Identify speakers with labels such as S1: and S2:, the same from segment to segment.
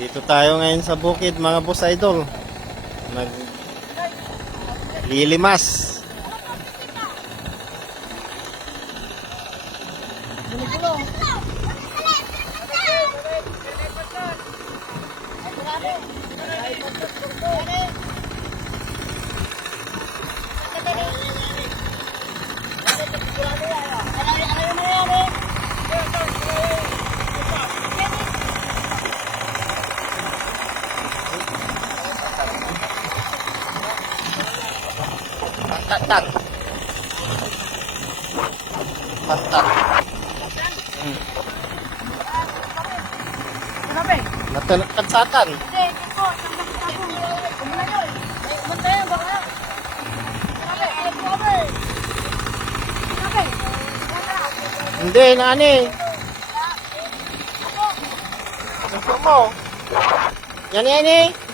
S1: Dito tayo ngayon sa bukid mga boss idol. Nag lilimas. Pantat. Pantat. Hmm.
S2: Grabe.
S1: Natan kansatan.
S2: Hindi, hindi po. Kita po.
S1: Hindi, nani. Suko mo. Yan yan eh.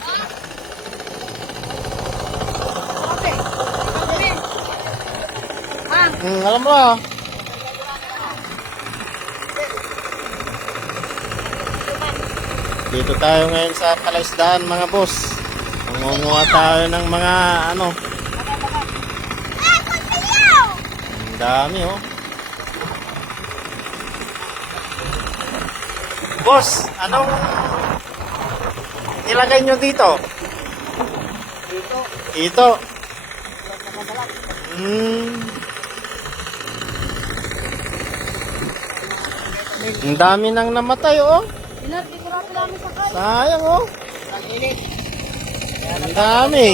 S1: Hmm, alam mo. Dito tayo ngayon sa palaisdaan mga boss. Mangunguha tayo ng mga ano. Ang dami oh. Boss, anong nilagay nyo dito?
S2: Dito.
S1: Dito. Hmm. Ang dami nang namatay oh. Sayang oh.
S2: Ang init.
S1: Ang dami.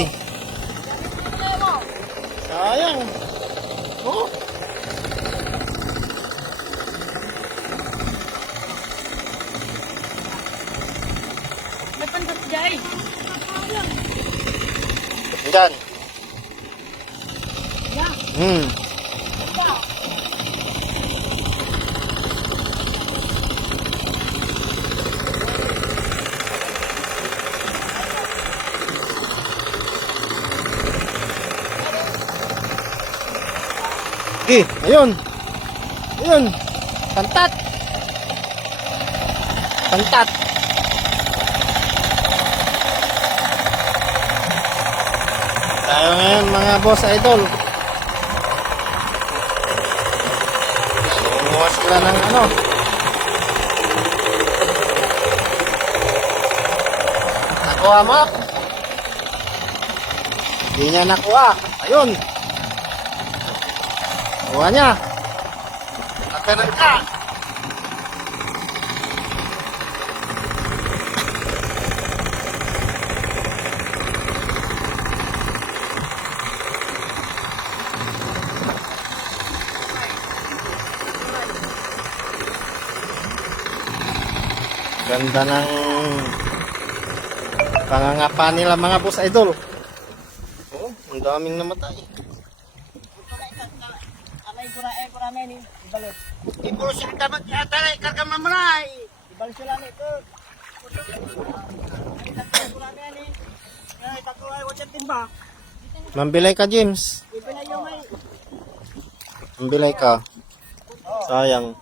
S1: Sayang. Oh.
S2: Pandas jay.
S1: Diyan.
S2: Yan.
S1: Hmm. Eh, ayun. Ayun. Pantat. Pantat. Tayo ngayon mga boss idol. Kumuha sila ng ano. Nakuha mo? Hindi niya nakuha. Ayun. Kuha niya. Nakaran ka. Ganda ng pangangapa nila mga boss idol. Oh, ang daming namatay.
S2: Alay kura eh kura ni. Ibalot.
S3: Ibu sih kita tarik karga mamrai.
S2: Ibalot sila ni ko.
S3: Eh.
S1: Mambilay ka, James.
S2: May.
S1: Mambilay ka. Sayang.